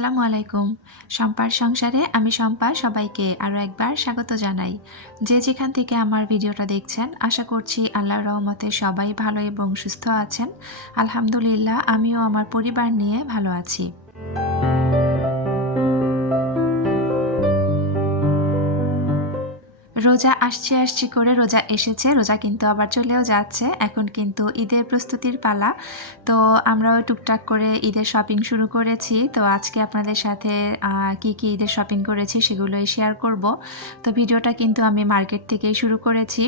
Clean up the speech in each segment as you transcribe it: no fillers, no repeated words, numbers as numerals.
আসসালামু আলাইকুম। শম্পার সংসারে আমি শম্পা সবাইকে আরও একবার স্বাগত জানাই। যে যেখান থেকে আমার ভিডিওটা দেখছেন আশা করছি আল্লাহর রহমতে সবাই ভালো এবং সুস্থ আছেন। আলহামদুলিল্লাহ আমিও আমার পরিবার নিয়ে ভালো আছি। রোজা আসছি করে রোজা এসেছে, রোজা কিন্তু আবার চলেও যাচ্ছে। এখন কিন্তু ঈদের প্রস্তুতির পালা। তো আমরাও টুকটাক করে ঈদের শপিং শুরু করেছি। তো আজকে আপনাদের সাথে কি ঈদের শপিং করেছি সেগুলোই শেয়ার করব। তো ভিডিওটা কিন্তু আমি মার্কেট থেকেই শুরু করেছি।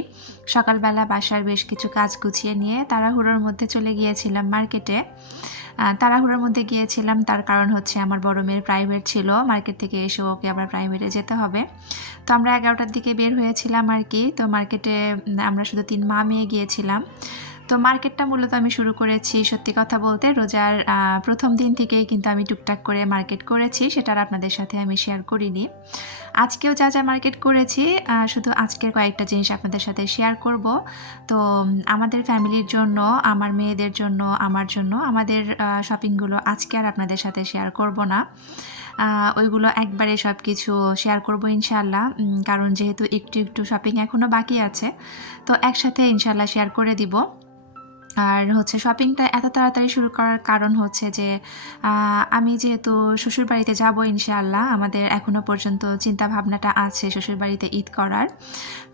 সকালবেলা বাসার বেশ কিছু কাজ গুছিয়ে নিয়ে তাড়াহুড়োর মধ্যে চলে গিয়েছিলাম মার্কেটে। তাড়াহুড়োর মধ্যে গিয়েছিলাম তার কারণ হচ্ছে আমার বড় মেয়ের প্রাইভেট ছিল, মার্কেট থেকে এসে ওকে আবার প্রাইভেটে যেতে হবে। তো আমরা 11টার দিকে বের হয়েছিলাম আর কি। তো মার্কেটে আমরা শুধু 3 মা মেয়ে গিয়েছিলাম। তো মার্কেটটা মূলত আমি শুরু করেছি সত্যি কথা বলতে রোজার প্রথম দিন থেকেই কিন্তু আমি টুকটাক করে মার্কেট করেছি, সেটা আর আপনাদের সাথে আমি শেয়ার করিনি। আজকেও যা মার্কেট করেছি শুধু আজকের কয়েকটা জিনিস আপনাদের সাথে শেয়ার করব। তো আমাদের ফ্যামিলির জন্য, আমার মেয়েদের জন্য, আমার জন্য আমাদের শপিংগুলো আজকে আর আপনাদের সাথে শেয়ার করব না। ওইগুলো একবারে সব কিছু শেয়ার করব ইনশাআল্লাহ, কারণ যেহেতু একটু শপিং এখনও বাকি আছে, তো একসাথে ইনশাআল্লাহ শেয়ার করে দিব। আর হচ্ছে শপিংটা এত তাড়াতাড়ি শুরু করার কারণ হচ্ছে যে আমি যেহেতু শ্বশুরবাড়িতে যাব ইনশাআল্লাহ, আমাদের এখনও পর্যন্ত চিন্তা ভাবনাটা আছে শ্বশুরবাড়িতে ঈদ করার।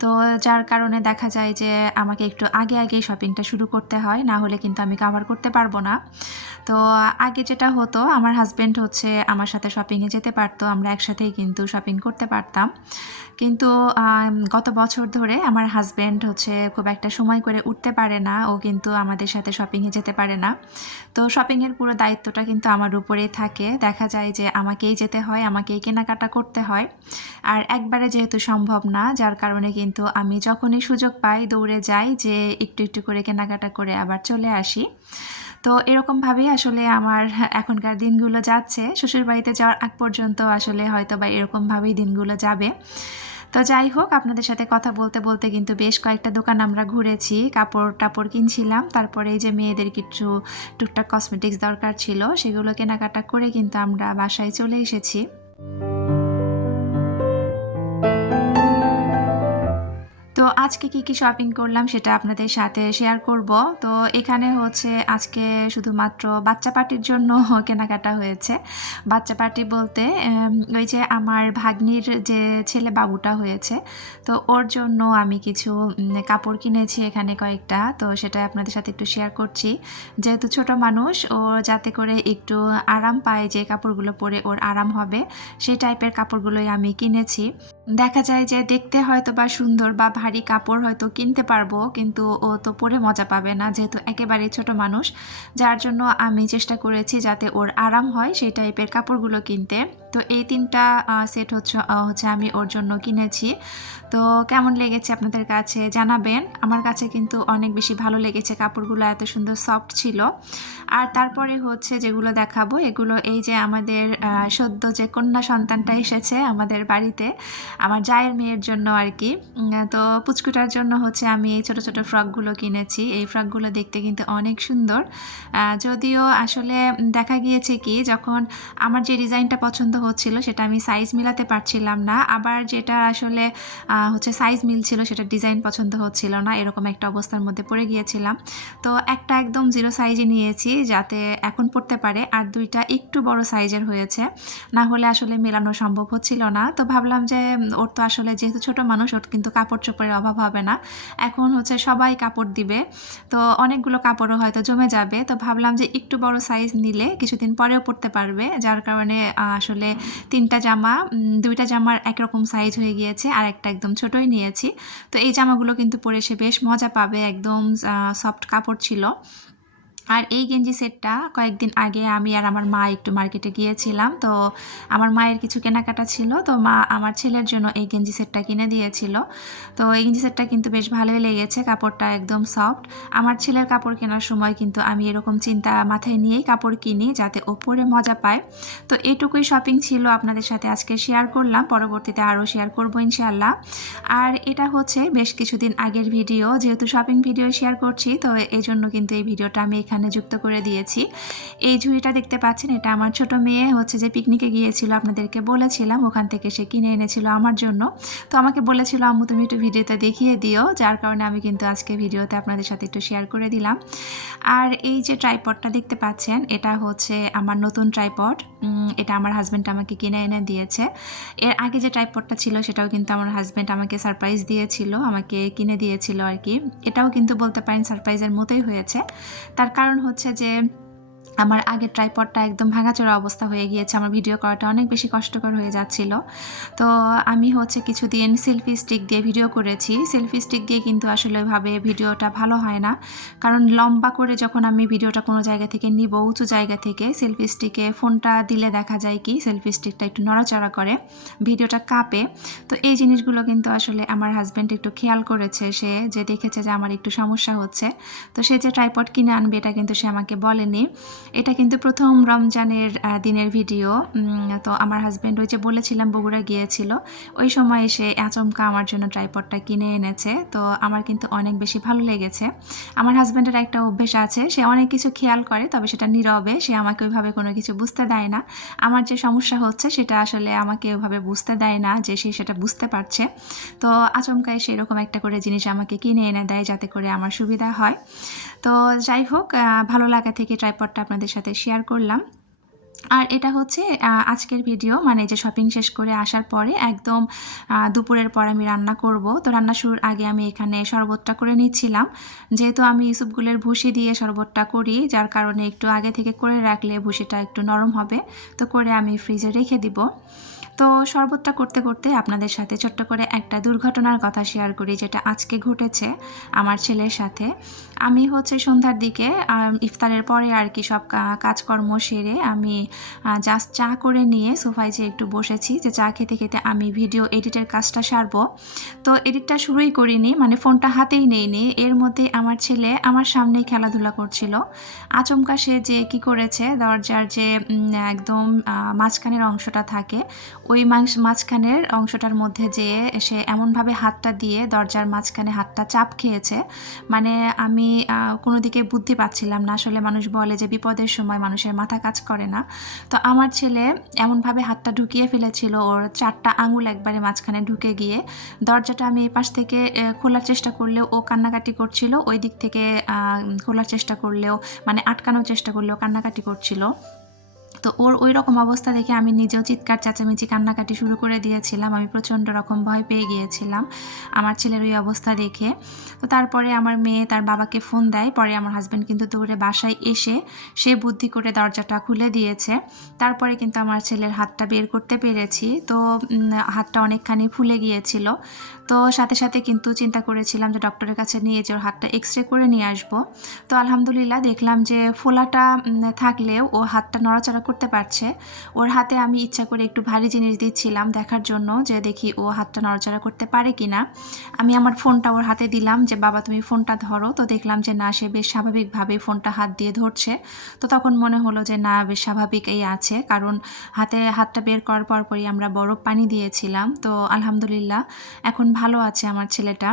তো যার কারণে দেখা যায় যে আমাকে একটু আগে শপিংটা শুরু করতে হয়, না হলে কিন্তু আমি কভার করতে পারবো না। তো আগে যেটা হতো, আমার হাজব্যান্ড হচ্ছে আমার সাথে শপিংয়ে যেতে পারতো, আমরা একসাথেই কিন্তু শপিং করতে পারতাম। কিন্তু গত বছর ধরে আমার হাজব্যান্ড হচ্ছে খুব একটা সময় করে উঠতে পারে না, ও কিন্তু আমাদের সাথে শপিংয়ে যেতে পারে না। তো শপিংয়ের পুরো দায়িত্বটা কিন্তু আমার উপরেই থাকে। দেখা যায় যে আমাকেই যেতে হয়, আমাকেই কেনাকাটা করতে হয়। আর একবারে যেহেতু সম্ভব না, যার কারণে কিন্তু আমি যখনই সুযোগ পাই দৌড়ে যাই যে একটু করে কেনাকাটা করে আবার চলে আসি। তো এরকমভাবেই আসলে আমার এখনকার দিনগুলো যাচ্ছে। শ্বশুরবাড়িতে যাওয়ার আগ পর্যন্ত আসলে হয়তো বা এরকমভাবেই দিনগুলো যাবে। তো যাই হোক, আপনাদের সাথে কথা বলতে কিন্তু বেশ কয়েকটা দোকান আমরা ঘুরেছি, কাপড় কিনছিলাম। তারপরে এই যে মেয়েদের কিছু টুকটাক কসমেটিক্স দরকার ছিল, সেগুলো কেনাকাটা করে কিন্তু আমরা বাসায় চলে এসেছি। তো আজকে কি শপিং করলাম সেটা আপনাদের সাথে শেয়ার করব। তো এখানে হচ্ছে আজকে শুধুমাত্র বাচ্চা পার্টির জন্য কেনাকাটা হয়েছে। বাচ্চা পার্টি বলতে ওই যে আমার ভাগ্নির যে ছেলে বাবুটা হয়েছে, তো ওর জন্য আমি কিছু কাপড় কিনেছি এখানে কয়েকটা। তো সেটা আপনাদের সাথে একটু শেয়ার করছি। যেহেতু ছোট মানুষ, ও যাতে করে একটু আরাম পায়, যে কাপড়গুলো পরে ওর আরাম হবে সেই টাইপের কাপড়গুলোই আমি কিনেছি। দেখা যায় যে দেখতে হয়তো বা সুন্দর বা ভারী কাপড় হয়তো কিনতে পারবো, কিন্তু ও তো পরে মজা পাবে না, যেহেতু একেবারেই ছোট মানুষ। যার জন্য আমি চেষ্টা করেছি যাতে ওর আরাম হয় সেই টাইপের কাপড়গুলো কিনতে। তো এই 3টা সেট হচ্ছে আমি ওর জন্য কিনেছি। তো কেমন লেগেছে আপনাদের কাছে জানাবেন। আমার কাছে কিন্তু অনেক বেশি ভালো লেগেছে, কাপড়গুলো এত সুন্দর সফট ছিল। আর তারপরে হচ্ছে যেগুলো দেখাবো, এগুলো এই যে আমাদের সদ্য যে কন্যা সন্তানটা এসেছে আমাদের বাড়িতে, আমার জায়ের মেয়ের জন্য আর কি। তো পুচকুটার জন্য হচ্ছে আমি এই ছোট ফ্রকগুলো কিনেছি। এই ফ্রকগুলো দেখতে কিন্তু অনেক সুন্দর। যদিও আসলে দেখা গিয়েছে কি, যখন আমার যে ডিজাইনটা পছন্দ হচ্ছিল সেটা আমি সাইজ মিলাতে পারছিলাম না, আবার যেটা আসলে হচ্ছে সাইজ মিলছিল সেটা ডিজাইন পছন্দ হচ্ছিল না, এরকম একটা অবস্থার মধ্যে পড়ে গিয়েছিলাম। তো একটা একদম 0 সাইজে নিয়েছি যাতে এখন পড়তে পারে, আর 2টা একটু বড় সাইজের হয়েছে, না হলে আসলে মেলানো সম্ভব হচ্ছিল না। তো ভাবলাম যে ওর তো আসলে যেহেতু ছোট মানুষ, ওর কিন্তু কাপড় চোপড়ের অভাব হবে না। এখন হচ্ছে সবাই কাপড় দিবে, তো অনেকগুলো কাপড়ও হয়তো জমে যাবে। তো ভাবলাম যে একটু বড় সাইজ নিলে কিছুদিন পরেও পরতে পারবে, যার কারণে আসলে 3টা জামা, 2টা জামার একরকম সাইজ হয়ে গিয়েছে, আর একটা একদম ছোটই নিয়েছি। তো এই জামাগুলো কিন্তু পরে সে বেশ মজা পাবে, একদম সফট কাপড় ছিল। আর এই গেঞ্জি সেটটা কয়েকদিন আগে আমি আর আমার মা একটু মার্কেটে গিয়েছিলাম, তো আমার মায়ের কিছু কেনাকাটা ছিল, তো মা আমার ছেলের জন্য এই গেঞ্জি সেটটা কিনে দিয়েছিল। তো এই গেঞ্জি সেটটা কিন্তু বেশ ভালোই লেগেছে, কাপড়টা একদম সফট। আমার ছেলের কাপড় কেনার সময় কিন্তু আমি এরকম চিন্তা মাথায় নিয়েই কাপড় কিনি, যাতে ও পরে মজা পায়। তো এইটুকুই শপিং ছিল, আপনাদের সাথে আজকে শেয়ার করলাম, পরবর্তীতে আরও শেয়ার করবো ইনশাআল্লাহ। আর এটা হচ্ছে বেশ কিছুদিন আগের ভিডিও, যেহেতু শপিং ভিডিও শেয়ার করছি, তো এই জন্য কিন্তু এই ভিডিওটা আমি এখানে এখানে যুক্ত করে দিয়েছি। এই ঝুড়িটা দেখতে পাচ্ছেন, এটা আমার ছোট মেয়ে হচ্ছে যে পিকনিকে গিয়েছিল, আপনাদেরকে বলেছিলাম, ওখান থেকে সে কিনে এনেছিল আমার জন্য। তো আমাকে বলেছিল আম্মু তুমি একটু ভিডিওতে দেখিয়ে দিও, যার কারণে আমি কিন্তু আজকে ভিডিওতে আপনাদের সাথে একটু শেয়ার করে দিলাম। আর এই যে ট্রাইপডটা দেখতে পাচ্ছেন, এটা হচ্ছে আমার নতুন ট্রাইপড। এটা আমার হাজব্যান্ড আমাকে কিনে এনে দিয়েছে। এর আগে যে ট্রাইপডটা ছিল সেটাও কিন্তু আমার হাজব্যান্ড আমাকে সারপ্রাইজ দিয়েছিল, আমাকে কিনে দিয়েছিল আর কি। এটাও কিন্তু বলতে পারেন সারপ্রাইজের মতোই হয়েছে। তার কারণ হচ্ছে যে আমার আগের ট্রাইপডটা একদম ভাঙাচোরা অবস্থা হয়ে গিয়েছে, আমার ভিডিও করাটা অনেক বেশি কষ্টকর হয়ে যাচ্ছিল। তো আমি হচ্ছে কিছুদিন সেলফি স্টিক দিয়ে ভিডিও করেছি। সেলফি স্টিক দিয়ে কিন্তু আসলে ওইভাবে ভিডিওটা ভালো হয় না, কারণ লম্বা করে যখন আমি ভিডিওটা কোনো জায়গা থেকে নিব, উঁচু জায়গা থেকে, সেলফি স্টিকে ফোনটা দিলে দেখা যায় কি সেলফি স্টিকটা একটু নড়াচড়া করে, ভিডিওটা কাঁপে। তো এই জিনিসগুলো কিন্তু আসলে আমার হাজব্যান্ড একটু খেয়াল করেছে, সে যে দেখেছে যে আমার একটু সমস্যা হচ্ছে, তো সে যে ট্রাইপড কিনে আনবে এটা কিন্তু সে আমাকে বলেনি। এটা কিন্তু প্রথম রমজানের দিনের ভিডিও। তো আমার হাজব্যান্ড ওই যে বলেছিলাম বগুড়া গিয়েছিল, ওই সময় এসে আচমকা আমার জন্য ট্রাইপডটা কিনে এনেছে। তো আমার কিন্তু অনেক বেশি ভালো লেগেছে। আমার হাজব্যান্ডের একটা অভ্যেস আছে, সে অনেক কিছু খেয়াল করে, তবে সেটা নীরবে, সে আমাকে ওইভাবে কোনো কিছু বুঝতে দেয় না। আমার যে সমস্যা হচ্ছে সেটা আসলে আমাকে ওইভাবে বুঝতে দেয় না যে সে সেটা বুঝতে পারছে। তো আচমকা এসে এরকম একটা করে জিনিস আমাকে কিনে এনে দেয় যাতে করে আমার সুবিধা হয়। তো যাই হোক, ভালো লাগা থেকে ট্রাইপডটা আপনাদের সাথে শেয়ার করলাম। আর এটা হচ্ছে আজকের ভিডিও, মানে যে শপিং শেষ করে আসার পরে একদম দুপুরের পর আমি রান্না করব। তো রান্না শুরুর আগে আমি এখানে শরবতটা করে নিচ্ছিলাম, যেহেতু আমি ইসবগুলের ভুসি দিয়ে শরবতটা করি, যার কারণে একটু আগে থেকে করে রাখলে ভুসিটা একটু নরম হবে, তো করে আমি ফ্রিজে রেখে দিব। তো শরবতটা করতে করতে আপনাদের সাথে ছোট্ট করে একটা দুর্ঘটনার কথা শেয়ার করি, যেটা আজকে ঘটেছে আমার ছেলের সাথে। আমি হচ্ছে সন্ধ্যার দিকে ইফতারের পরে আর কি সব কাজকর্ম সেরে আমি জাস্ট চা করে নিয়ে সোফায় যে একটু বসেছি, যে চা খেতে খেতে আমি ভিডিও এডিটের কাজটা সারবো। তো এডিটটা শুরুই করিনি, মানে ফোনটা হাতেই নেইনি, এর মধ্যে আমার ছেলে আমার সামনেই খেলাধুলা করছিল। আচমকা সে যে কি করেছে, দরজার যে একদম মাঝখানের অংশটা থাকে, ওই মাঝখানের অংশটার মধ্যে যেয়ে সে এমনভাবে হাতটা দিয়ে দরজার মাঝখানে হাতটা চাপ খেয়েছে, মানে আমি কোনো দিকে বুদ্ধি পাচ্ছিলাম না। আসলে মানুষ বলে যে বিপদের সময় মানুষের মাথা কাজ করে না, তো আমার ছেলে এমনভাবে হাতটা ঢুকিয়ে ফেলেছিল, ওর 4টা আঙুল একবারে মাঝখানে ঢুকে গিয়ে দরজাটা আমি এই পাশ থেকে খোলার চেষ্টা করলেও ও কান্নাকাটি করছিল, ওই দিক থেকে খোলার চেষ্টা করলেও, মানে আটকানোর চেষ্টা করলেও কান্নাকাটি করছিল। তো ওর ওই রকম অবস্থা দেখে আমি নিজেও চিৎকার চেঁচামেচি কান্নাকাটি শুরু করে দিয়েছিলাম। আমি প্রচণ্ড রকম ভয় পেয়ে গিয়েছিলাম আমার ছেলের ওই অবস্থা দেখে। তো তারপরে আমার মেয়ে তার বাবাকে ফোন দেয়, পরে আমার হাজব্যান্ড কিন্তু দৌড়ে বাসায় এসে সে বুদ্ধি করে দরজাটা খুলে দিয়েছে। তারপরে কিন্তু আমার ছেলের হাতটা বের করতে পেরেছি। তো হাতটা অনেকখানি ফুলে গিয়েছিল। তো সাথে সাথে কিন্তু চিন্তা করেছিলাম যে ডক্টরের কাছে নিয়ে যে ওর হাতটা এক্সরে করে নিয়ে আসবো। তো আলহামদুলিল্লাহ দেখলাম যে ফোলাটা থাকলেও ও হাতটা নড়াচড়া করতে পারছে। ওর হাতে আমি ইচ্ছা করে একটু ভারী জিনিস দিচ্ছিলাম দেখার জন্য, যে দেখি ও হাতটা নড়াচড়া করতে পারে কিনা। আমি আমার ফোনটা ওর হাতে দিলাম যে বাবা তুমি ফোনটা ধরো, তো দেখলাম যে না, সে বেশ স্বাভাবিকভাবে ফোনটা হাত দিয়ে ধরছে। তো তখন মনে হলো যে না, বেশ স্বাভাবিকই আছে, কারণ হাতটা বের করার পরপরই আমরা বরফ পানি দিয়েছিলাম। তো আলহামদুলিল্লাহ এখন ভালো আছে আমার ছেলেটা।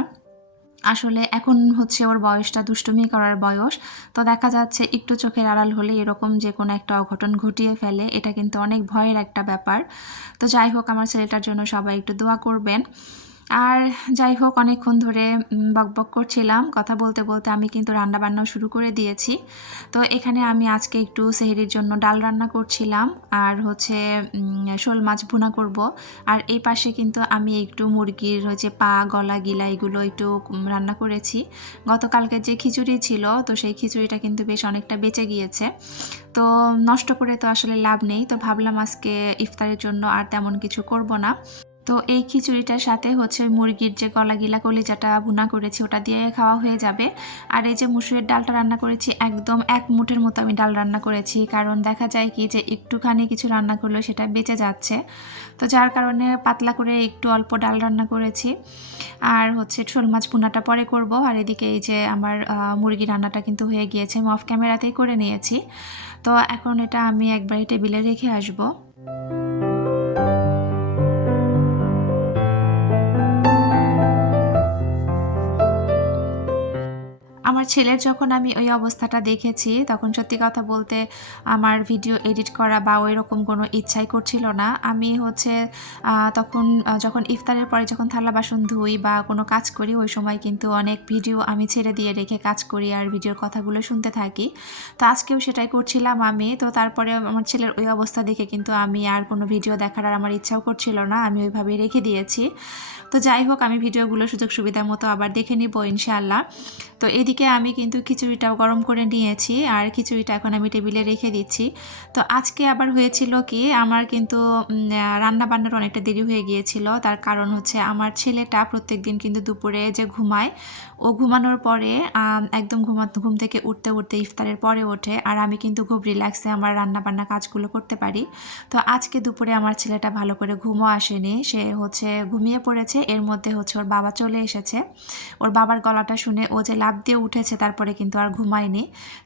আসলে এখন হচ্ছে ওর বয়সটা দুষ্টুমি করার বয়স, তো দেখা যাচ্ছে একটু চোখের আড়াল হলে এরকম যে কোনো একটা অঘটন ঘটিয়ে ফেলে, এটা কিন্তু অনেক ভয়ের একটা ব্যাপার। তো যাই হোক, আমার ছেলেটার জন্য সবাই একটু দোয়া করবেন। আর যাই হোক, অনেকক্ষণ ধরে বকবক করছিলাম, কথা বলতে বলতে আমি কিন্তু রান্নাবান্নাও শুরু করে দিয়েছি। তো এখানে আমি আজকে একটু সেহরির জন্য ডাল রান্না করছিলাম, আর হচ্ছে শোল মাছ ভুনা করব। আর এই পাশে কিন্তু আমি একটু মুরগির হচ্ছে পা, গলা, গিলা এগুলো একটু রান্না করেছি। গতকালকে যে খিচুড়ি ছিল, তো সেই খিচুড়িটা কিন্তু বেশ অনেকটা বেঁচে গিয়েছে। তো নষ্ট করে তো আসলে লাভ নেই, তো ভাবলাম আজকে ইফতারের জন্য আর তেমন কিছু করব না। তো এই খিচুড়িটার সাথে হচ্ছে মুরগির যে গলা গিলা কলিজাটা ভুনা করেছি ওটা দিয়ে খাওয়া হয়ে যাবে। আর এই যে মুসুরের ডালটা রান্না করেছি, একদম এক মুঠের মতো আমি ডাল রান্না করেছি, কারণ দেখা যায় কি যে একটুখানি কিছু রান্না করলেও সেটা বেঁচে যাচ্ছে। তো যার কারণে পাতলা করে একটু অল্প ডাল রান্না করেছি। আর হচ্ছে শোল মাছ ভুনাটা পরে করব। আর এদিকে এই যে আমার মুরগি রান্নাটা কিন্তু হয়ে গিয়েছে, আমি অফ ক্যামেরাতেই করে নিয়েছি। তো এখন এটা আমি একবারে টেবিলে রেখে আসবো। আমার আমার ছেলের যখন আমি ওই অবস্থাটা দেখেছি তখন সত্যি কথা বলতে আমার ভিডিও এডিট করা বা ওই রকম কোনো ইচ্ছাই করছিল না। আমি হচ্ছে তখন যখন ইফতারের পরে যখন থালা বাসন ধুই বা কোনো কাজ করি ওই সময় কিন্তু অনেক ভিডিও আমি ছেড়ে দিয়ে রেখে কাজ করি আর ভিডিওর কথাগুলো শুনতে থাকি। তো আজকেও সেটাই করছিলাম আমি। তো তারপরে আমার ছেলের ওই অবস্থা দেখে কিন্তু আমি আর কোনো ভিডিও দেখার আর আমার ইচ্ছাও করছিল না, আমি ওইভাবেই রেখে দিয়েছি। তো যাই হোক, আমি ভিডিওগুলো সুযোগ সুবিধা মতো আবার দেখে নিব ইনশাআল্লাহ। তো এদিকে আমি কিন্তু খিচুড়িটাও গরম করে নিয়েছি আর খিচুড়িটা এখন আমি টেবিলে রেখে দিচ্ছি। তো আজকে আবার হয়েছিল কি, আমার কিন্তু রান্না বান্নার অনেকটা দেরি হয়ে গিয়েছিল। তার কারণ হচ্ছে আমার ছেলেটা প্রত্যেক দিন কিন্তু দুপুরে যে ঘুমায়, ও ঘুমানোর পরে একদম ঘুম থেকে উঠতে উঠতে ইফতারের পরে ওঠে, আর আমি কিন্তু খুব রিল্যাক্সে আমার রান্না বান্না কাজগুলো করতে পারি। তো আজকে দুপুরে আমার ছেলেটা ভালো করে ঘুমও আসেনি, সে হচ্ছে ঘুমিয়ে পড়েছে। এর মধ্যে হচ্ছে ওর বাবা চলে এসেছে। ওর বাবার গলাটা শুনে ও যে লাফ দিয়ে উঠেছে, তারপরে কিন্তু আর ঘুমায়নি।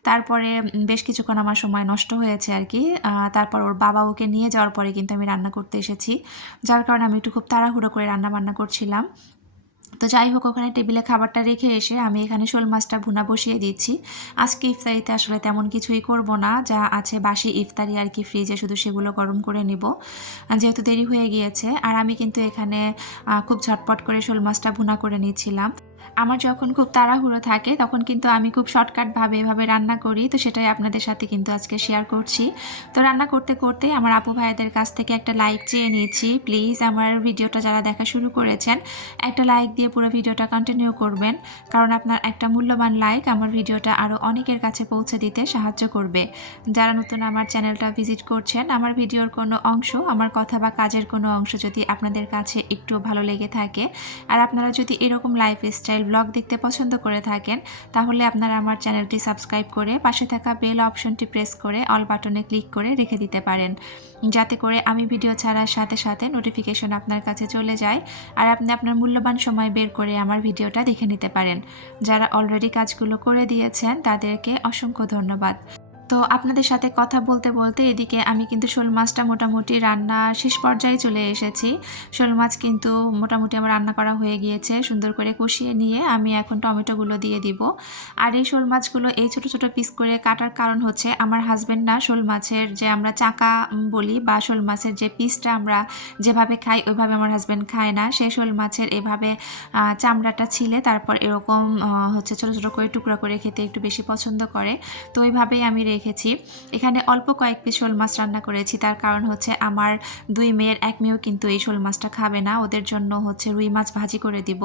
তারপরে বেশ কিছুক্ষণ আমার সময় নষ্ট হয়েছে আর কি। তারপর ওর বাবা ওকে নিয়ে যাওয়ার পরে কিন্তু আমি রান্না করতে এসেছি, যার কারণে আমি একটু খুব তাড়াহুড়ো করে রান্না বান্না করছিলাম। তো যাই হোক, ওখানে টেবিলে খাবারটা রেখে এসে আমি এখানে শোল মাছটা ভুনা বসিয়ে দিচ্ছি। আজকে ইফতারিতে আসলে তেমন কিছুই করব না, যা আছে বাসি ইফতারি আর কি ফ্রিজে, শুধু সেগুলো গরম করে নিব যেহেতু দেরি হয়ে গিয়েছে। আর আমি কিন্তু এখানে খুব ঝটপট করে শোল মাছটা ভুনা করে নিচ্ছিলাম। আমার যখন খুব তাড়াহুড়ো থাকে তখন কিন্তু আমি খুব শর্টকাটভাবে এভাবে রান্না করি, তো সেটাই আপনাদের সাথে কিন্তু আজকে শেয়ার করছি। তো রান্না করতে করতে আমার আপু ভাইদের কাছ থেকে একটা লাইক চেয়ে নিয়েছি। প্লিজ আমার ভিডিওটা যারা দেখা শুরু করেছেন একটা লাইক দিয়ে পুরো ভিডিওটা কন্টিনিউ করবেন, কারণ আপনার একটা মূল্যবান লাইক আমার ভিডিওটা আরও অনেকের কাছে পৌঁছে দিতে সাহায্য করবে। যারা নতুন আমার চ্যানেলটা ভিজিট করছেন, আমার ভিডিওর কোনো অংশ, আমার কথা বা কাজের কোনো অংশ যদি আপনাদের কাছে একটু ভালো লেগে থাকে, আর আপনারা যদি এরকম লাইফস্টাইল ব্লগ দেখতে পছন্দ করে থাকেন, তাহলে আপনারা আমার চ্যানেলটি সাবস্ক্রাইব করে পাশে থাকা বেল অপশনটি প্রেস করে অল বাটনে ক্লিক করে রেখে দিতে পারেন, যাতে করে আমি ভিডিও ছাড়ার সাথে সাথে নোটিফিকেশন আপনার কাছে চলে যায় আর আপনি আপনার মূল্যবান সময় বের করে আমার ভিডিওটা দেখে নিতে পারেন। যারা অলরেডি কাজগুলো করে দিয়েছেন তাদেরকে অসংখ্য ধন্যবাদ। তো আপনাদের সাথে কথা বলতে বলতে এদিকে আমি কিন্তু শোল মাছটা মোটামুটি রান্না শেষ পর্যায়ে চলে এসেছি। শোল মাছ কিন্তু মোটামুটি আমার রান্না করা হয়ে গিয়েছে। সুন্দর করে কষিয়ে নিয়ে আমি এখন টমেটোগুলো দিয়ে দিব। আর এই শোল মাছগুলো এই ছোট ছোট পিস করে কাটার কারণ হচ্ছে আমার হাজব্যান্ড না শোল মাছের যে আমরা চাকা বলি বা শোল মাছের যে পিসটা আমরা যেভাবে খাই ওইভাবে আমার হাজব্যান্ড খায় না। সেই শোল মাছের এভাবে চামড়াটা ছিলে তারপর এরকম হচ্ছে ছোট ছোট করে টুকরা করে খেতে একটু বেশি পছন্দ করে। তো ওইভাবেই আমি রেখেছি। এখানে অল্প কয়েক পিস শোল মাছ রান্না করেছি, তার কারণ হচ্ছে আমার 2 মেয়ের 1 মেয়েও কিন্তু এই শোল মাছটা খাবে না, ওদের জন্য হচ্ছে রুই মাছ ভাজি করে দিব।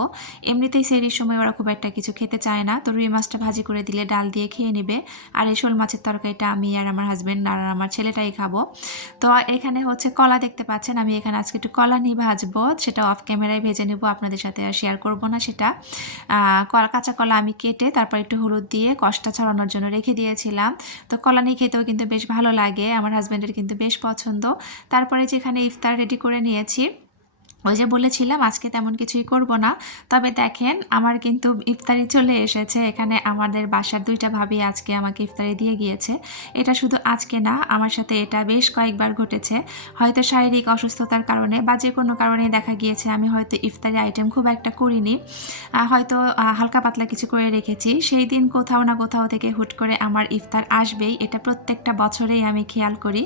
এমনিতেই সেরির সময় ওরা খুব একটা কিছু খেতে চায় না, তো রুই মাছটা ভাজি করে দিলে ডাল দিয়ে খেয়ে নেবে। আর এই শোল মাছের তরকারিটা আমি আর আমার হাজব্যান্ড আর আমার ছেলেটাই খাবো। তো এখানে হচ্ছে কলা দেখতে পাচ্ছেন, আমি এখানে আজকে একটু কলা নিয়ে ভাজবো, সেটা অফ ক্যামেরায় ভেজে নেব, আপনাদের সাথে আর শেয়ার করব না সেটা। কাঁচা কলা আমি কেটে তারপর একটু হলুদ দিয়ে কষটা ছড়ানোর জন্য রেখে দিয়েছিলাম। তো কলা নিয়ে খেতেও কিন্তু বেশ ভালো লাগে, আমার হাজব্যান্ডের কিন্তু বেশ পছন্দ। তারপরে যেখানে ইফতার রেডি করে নিয়েছি, ওই যে বলেছিলাম আজকে তেমন কিছুই করব না, তবে দেখেন আমার কিন্তু ইফতারি চলে এসেছে। এখানে আমাদের বাসার 2টা ভাবি আজকে আমাকে ইফতারি দিয়ে গিয়েছে। এটা শুধু আজকে না, আমার সাথে এটা বেশ কয়েকবার ঘটেছে। হয়তো শারীরিক অসুস্থতার কারণে বা যে কোনো কারণে দেখা গিয়েছে আমি হয়তো ইফতারি আইটেম খুব একটা করিনি, হয়তো হালকা পাতলা কিছু করে রেখেছি। সেই দিন কোথাও না কোথাও থেকে হুট করে আমার ইফতার আসবেই, এটা প্রত্যেকটা বছরেই আমি খেয়াল করি।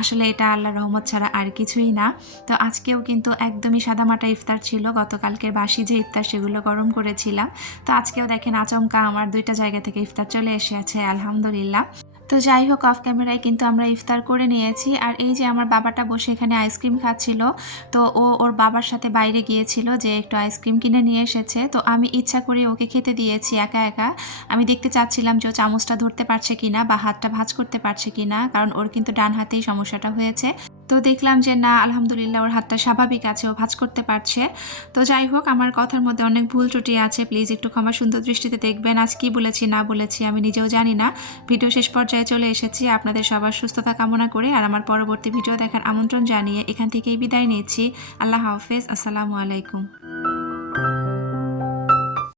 আসলে এটা আল্লাহর রহমত ছাড়া আর কিছুই না। তো আজকেও কিন্তু একদমই সাদামাটা ইফতার ছিল, গতকালকের বাসি যে ইফতার সেগুলো গরম করেছিলাম। তো আজকেও দেখেন আচমকা আমার 2টা জায়গা থেকে ইফতার চলে এসেছে, আলহামদুলিল্লাহ। তো যাই হোক, অফ ক্যামেরায় কিন্তু আমরা ইফতার করে নিয়েছি। আর এই যে আমার বাবাটা বসে এখানে আইসক্রিম খাচ্ছিল, তো ও ওর বাবার সাথে বাইরে গিয়েছিল যে একটু আইসক্রিম কিনে নিয়ে এসেছে, তো আমি ইচ্ছা করে ওকে খেতে দিয়েছি একা একা। আমি দেখতে চাচ্ছিলাম যে ও চামচটা ধরতে পারছে কিনা বা হাতটা ভাঁজ করতে পারছে কিনা, কারণ ওর কিন্তু ডান হাতেই সমস্যাটা হয়েছে। তো দেখলাম যে না, আলহামদুলিল্লাহ ওর হাতটা স্বাভাবিক আছে, ও ভাঁজ করতে পারছে। তো যাই হোক, আমার কথার মধ্যে অনেক ভুল ত্রুটি আছে, প্লিজ একটু ক্ষমা সুন্দর দৃষ্টিতে দেখবেন। আজ কি বলেছি না বলেছি আমি নিজেও জানি না। ভিডিও শেষ পর্যায়ে চলে এসেছি, আপনাদের সবার সুস্থতা কামনা করে আর আমার পরবর্তী ভিডিও দেখার আমন্ত্রণ জানিয়ে এখান থেকেই বিদায় নিচ্ছি। আল্লাহ হাফেজ, আসসালামু আলাইকুম।